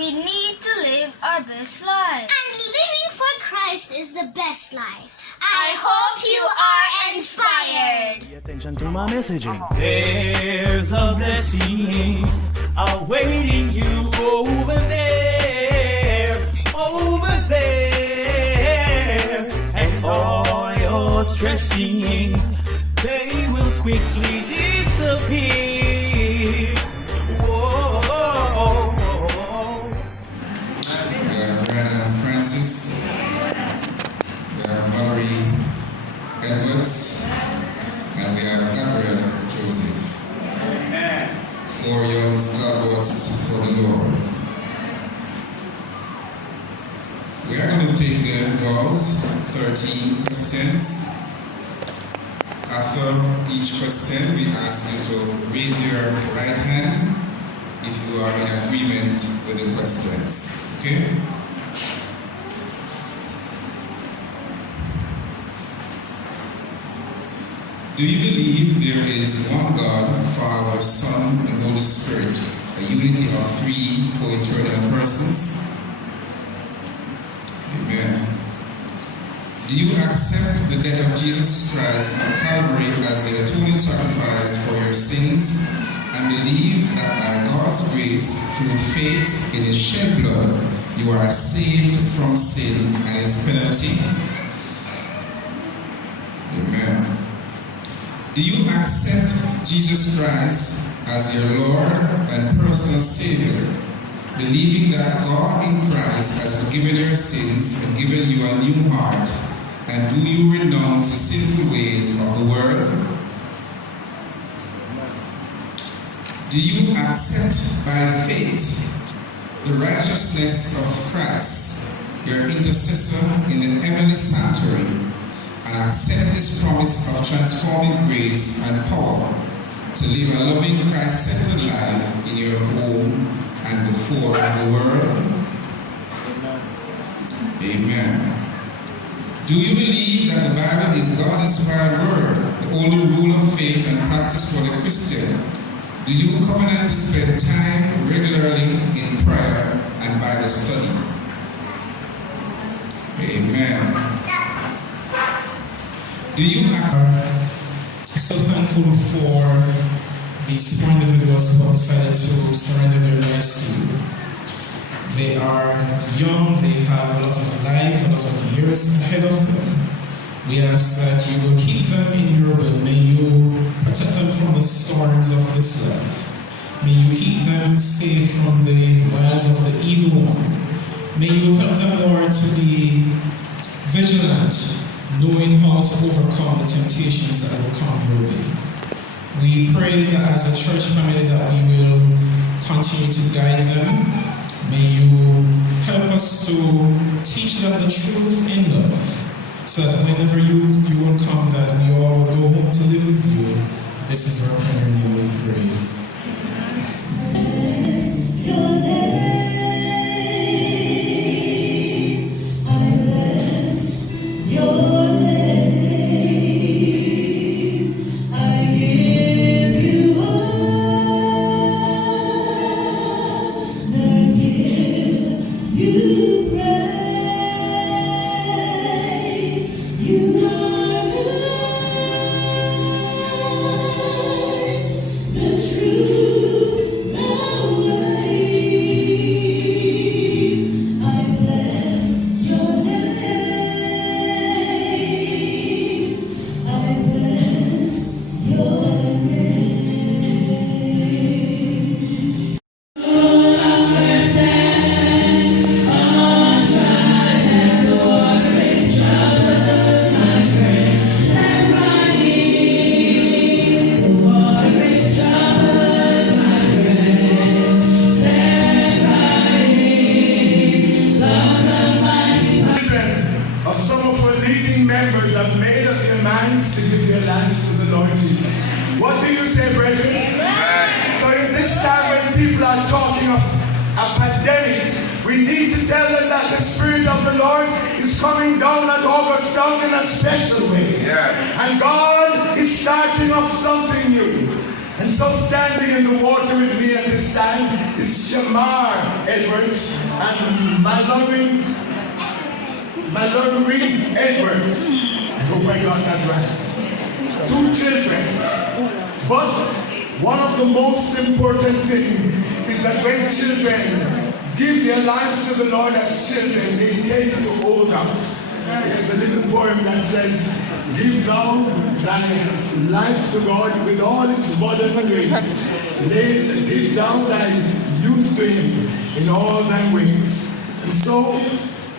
We need to live our best life. And living for Christ is the best life. I hope you are inspired. Pay attention to my messaging. There's a blessing awaiting you over there, and all your stressing, they will quickly disappear. Whoa. We have Brandon Francis, we have Mallory Edwards, and we have Gabriel Joseph. Amen. 4 young stalwarts for the Lord. We are going to take the vows, 13 questions. After each question, we ask you to raise your right hand if you are in agreement with the questions. Okay? Do you believe there is one God, Father, Son, and Holy Spirit, a unity of 3 co-eternal persons? Amen. Do you accept the death of Jesus Christ on Calvary as the atoning sacrifice for your sins and believe that by God's grace, through faith in His shed blood, you are saved from sin and its penalty? Amen. Do you accept Jesus Christ as your Lord and personal Savior, believing that God in Christ has forgiven your sins and given you a new heart? And do you renounce the sinful ways of the world? Do you accept by faith the righteousness of Christ, your intercessor in the heavenly sanctuary, and accept His promise of transforming grace and power to live a loving Christ-centered life in your home and before the world? Amen. Do you believe that the Bible is God's inspired word, the only rule of faith and practice for the Christian? Do you covenant to spend time regularly in prayer and Bible study? Amen. Do you so thankful for these 4 individuals who have decided to surrender their lives to you. They are young, they have a lot of life, a lot of years ahead of them. We ask that you will keep them in your will. May you protect them from the storms of this life. May you keep them safe from the wiles of the evil one. May you help them, Lord, to be vigilant, knowing how to overcome the temptations that will come their way. We pray that as a church family that we will continue to guide them. May you help us to teach them the truth in love, so that whenever you will come, that we all will go home to live with you. This is our prayer and we pray. We need to tell them that the Spirit of the Lord is coming down at August down in a special way. Yeah. And God is starting up something new. And so standing in the water with me at this this time is Shamar Edwards and Mallory Edwards. I hope I got that right. 2 children. But one of the most important things is that when children give their lives to the Lord as children, they tend to hold out. There's a little poem that says, give thou thy life to God with all its burden and grace. Give thou thy youth to him in all thy ways. And so,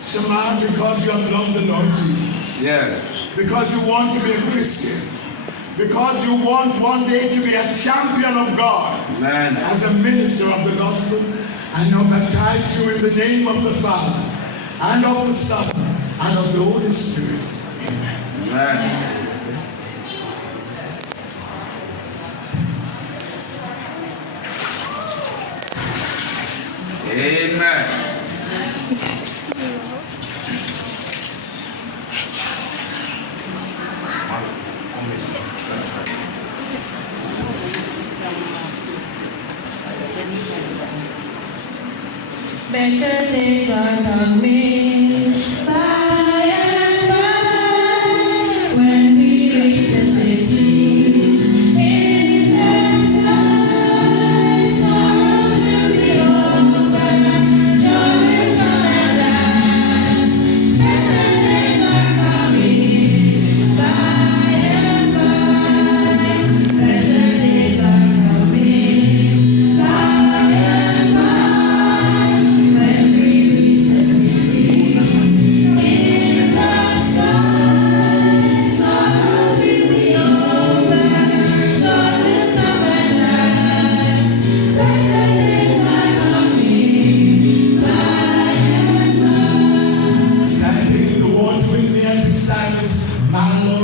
Shamar, because you have loved the Lord Jesus, Yes. because you want to be a Christian, because you want one day to be a champion of God, Amen. as a minister of the gospel, I now baptize you in the name of the Father, and of the Son, and of the Holy Spirit. Amen. Amen. Amen. Better days are coming by and by when we reach the city. In the sky, sorrows will be over, joy will come at last. Better days are coming by and by. Better days are coming by and by. When we reach the city, in the sky, sorrows will be over, joy will come at last. Better days are coming by and by. Standing in the water with me at this time is Mallory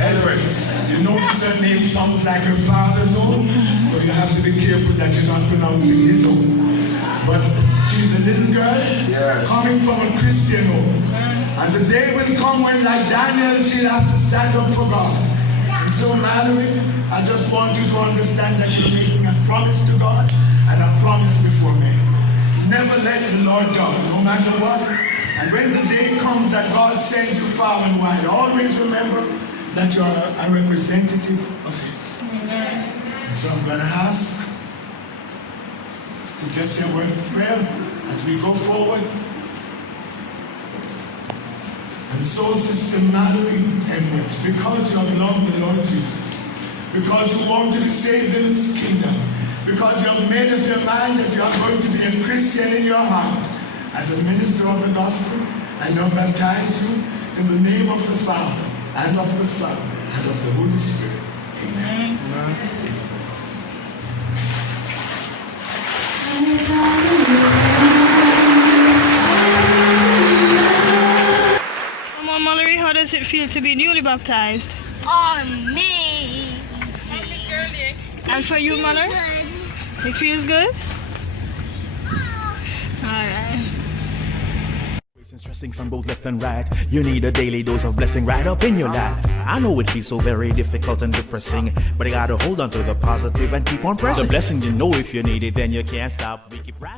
Edwards. You notice her name sounds like her father's own, so you have to be careful that you're not pronouncing his own. But she's a little girl coming from a Christian home. And the day will come when, like Daniel, she'll have to stand up for God. And so, Mallory, I just want you to understand that you're making a promise to God and a promise before me. Never let the Lord down, no matter what. And when the day comes that God sends you far and wide, always remember that you're a representative of His. So I'm going to ask to just say a word of prayer as we go forward. And so, Sister Mallory Edwards, because you have loved the Lord Jesus, because you want to be saved in His kingdom, because you have made up your mind that you are going to be a Christian in your heart, as a minister of the gospel, I now baptize you in the name of the Father, and of the Son, and of the Holy Spirit. Amen. Mallory, how does it feel to be newly baptized? Amazing. And for you, Mallory? Good. It feels good? Alright. Stressing from both left and right. You need a daily dose of blessing right up in your life. I know it feels so very difficult and depressing, but you gotta hold on to the positive and keep on pressing. The blessing, you know, if you need it, then you can't stop. We keep right.